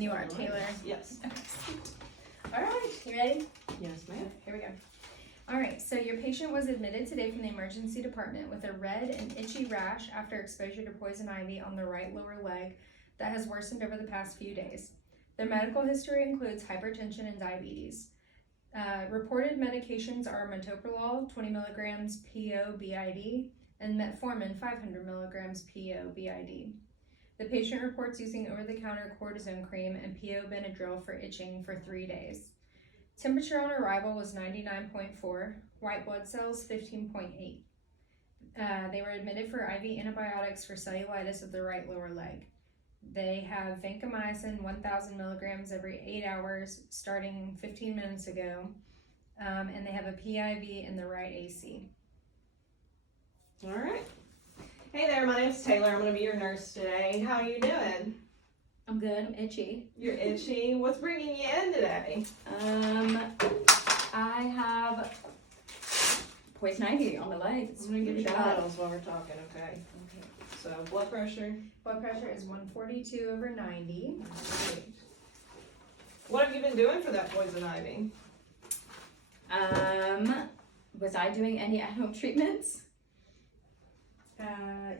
And you are Taylor. Yes. All right, you ready? Yes, ma'am. Here we go. All right, so your patient was admitted today from the emergency department with a red and itchy rash after exposure to poison ivy on the right lower leg that has worsened over the past few days. Their medical history includes hypertension and diabetes. Reported medications are metoprolol 20 milligrams PO BID and metformin 500 milligrams PO BID. The patient reports using over-the-counter cortisone cream and PO Benadryl for itching for 3 days. Temperature on arrival was 99.4, white blood cells 15.8. They were admitted for IV antibiotics for cellulitis of the right lower leg. They have vancomycin 1,000 milligrams every 8 hours starting 15 minutes ago, and they have a PIV in the right AC. All right. Hey there, my name's Taylor. I'm going to be your nurse today. How are you doing? I'm good. I'm itchy. You're itchy. What's bringing you in today? I have poison ivy on my legs. I'm going to give you vitals while we're talking, okay? Okay. So, blood pressure. Blood pressure is 142/90. Great. What have you been doing for that poison ivy? Was I doing any at-home treatments?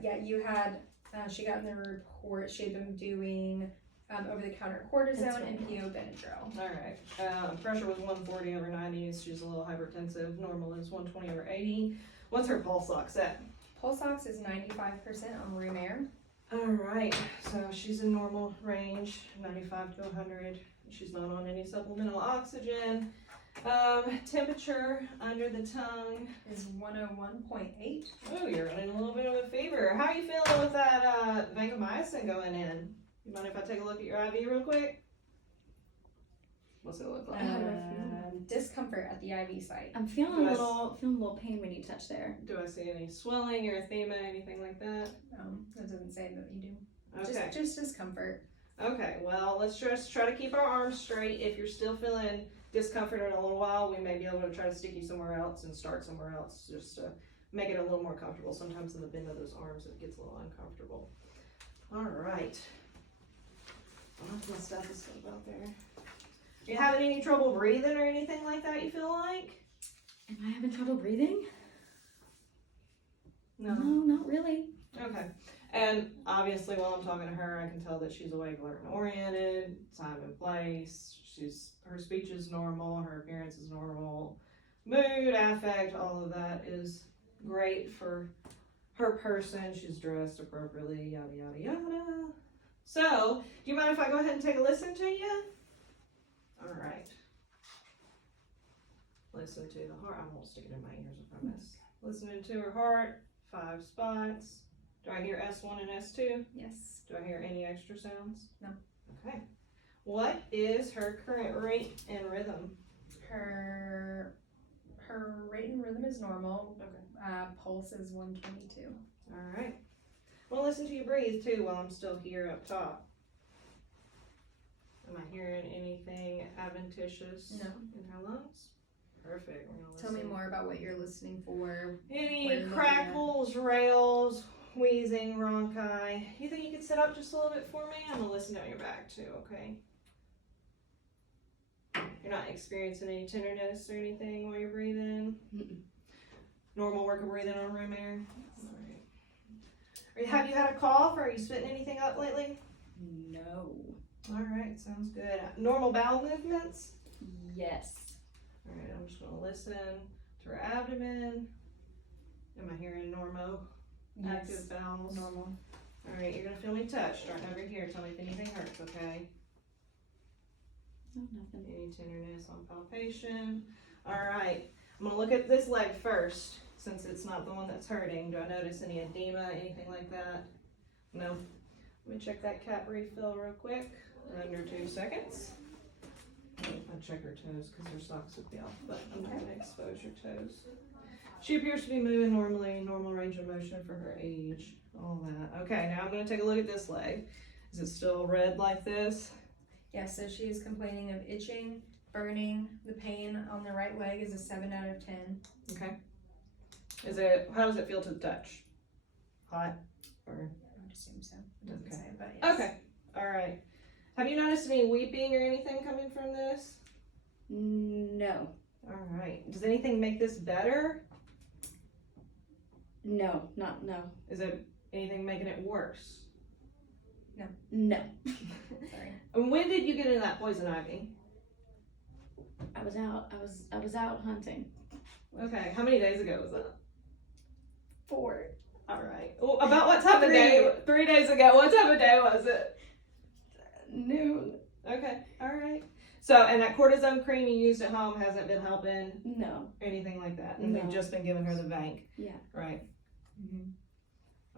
Yeah, you had, she got in the report, she had been doing over-the-counter cortisone and PO Benadryl. All right. Pressure was 140/90. She's a little hypertensive. Normal is 120/80. What's her pulse ox at? Pulse ox is 95% on room air. All right. So she's in normal range, 95 to 100. She's not on any supplemental oxygen. Temperature under the tongue Is 101.8. Oh, you're running a little bit of a fever. How are you feeling with that vancomycin going in? You mind if I take a look at your IV real quick? What's it look like? Discomfort at the IV site. I'm feeling a little pain when you touch there. Do I see any swelling, erythema, anything like that? That doesn't say that you do. Okay. Just discomfort. Okay, well, let's just try to keep our arms straight. If you're still feeling discomfort in a little while, we may be able to try to stick you somewhere else and start somewhere else just to make it a little more comfortable. Sometimes in the bend of those arms it gets a little uncomfortable. All right. I'll have my stethoscope out there. You having any trouble breathing or anything like that, you feel like? Am I having trouble breathing? No. No, not really. Okay. And obviously while I'm talking to her, I can tell that she's awake, alert, and oriented, time and place. Her speech is normal, her appearance is normal. Mood, affect, all of that is great for her person. She's dressed appropriately, yada, yada, yada. So, do you mind if I go ahead and take a listen to you? All right. Listen to the heart. I won't stick it in my ears, I promise. Listening to her heart, 5 spots. Do I hear S1 and S2? Yes. Do I hear any extra sounds? No. Okay. What is her current rate and rhythm? Her rate and rhythm is normal. Okay. Pulse is 122. All right. I'm going to listen to you breathe too while I'm still here up top. Am I hearing anything adventitious No. in her lungs? Perfect. We're gonna Tell me listen. more about what you're listening for. Any What are you looking crackles, rails, wheezing, bronchi? You think you could sit up just a little bit for me? I'm going to listen down your back too, okay? You're not experiencing any tenderness or anything while you're breathing? Mm-mm. Normal work of breathing on room air? All right. Have you had a cough or are you spitting anything up lately? No. All right, sounds good. Normal bowel movements? Yes. All right, I'm just going to listen to her abdomen. Am I hearing active bowels? Normal. All right, you're going to feel me touch. Starting over here. Tell me if anything hurts, okay? No, nothing. Any tenderness on palpation? All right, I'm going to look at this leg first since it's not the one that's hurting. Do I notice any edema, anything like that? No. Let me check that cap refill real quick. Under 2 seconds. I'll check her toes because her socks would be off, but I'm not going to expose her toes. She appears to be moving normally, normal range of motion for her age, all that. Okay, now I'm going to take a look at this leg. Is it still red like this? Yeah, so she is complaining of itching, burning. The pain on the right leg is a 7 out of 10. Okay. How does it feel to the touch? Hot? Or? I would assume so. It doesn't Okay. say, but yes. Okay. All right. Have you noticed any weeping or anything coming from this? No. All right. Does anything make this better? No. No. Is it anything making it worse? No. Sorry. And when did you get into that poison ivy? I was out hunting. Okay. How many days ago was that? 4. All right. Well, about what time of day? 3 days ago. What time of day was it? Noon. Okay. All right. So, and that cortisone cream you used at home hasn't been helping No. or anything like that, and No. we've just been giving her the bank. Yeah. Right.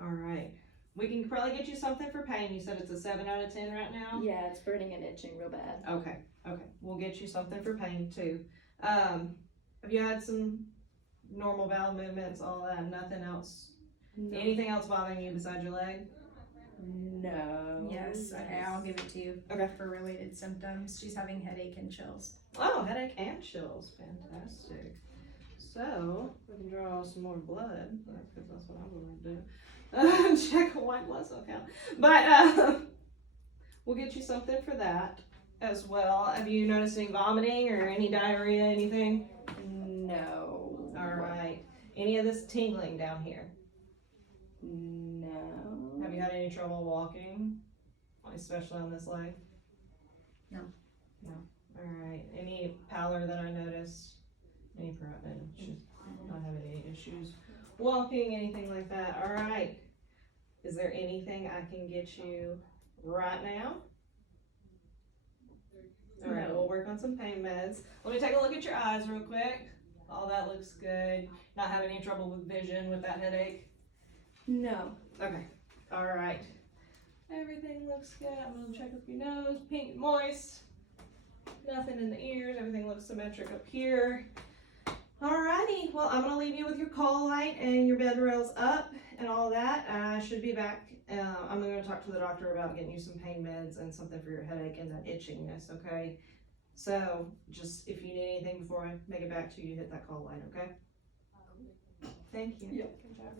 All right. We can probably get you something for pain. You said it's a 7 out of 10 right now. Yeah, it's burning and itching real bad. Okay. Okay. We'll get you something for pain too. Have you had some normal bowel movements? All that. Nothing else. No. Anything else bothering you besides your leg? No. Yes, okay, I'll give it to you. Okay. For related symptoms, she's having headache and chills. Oh, headache and chills. Fantastic. So, we can draw some more blood, because that's what I'm going to do. Check a white blood cell count. But we'll get you something for that as well. Have you noticed any vomiting or any diarrhea, anything? No. All right. Any of this tingling down here? No. Have you had any trouble walking, especially on this leg? No. No. All right. Any pallor that I noticed? Any she's not having any issues walking, anything like that? All right. Is there anything I can get you right now? All right. No. We'll work on some pain meds. Let me take a look at your eyes real quick. All that looks good. Not having any trouble with vision with that headache? No. Okay. All right. Everything looks good. I'm gonna check up your nose. Pink and moist. Nothing in the ears. Everything looks symmetric up here. Alrighty. Well, I'm gonna leave you with your call light and your bed rails up and all that. I should be back. I'm gonna talk to the doctor about getting you some pain meds and something for your headache and that itchiness. Okay. So just if you need anything before I make it back to you, hit that call light. Okay. Thank you. Yep. Good job.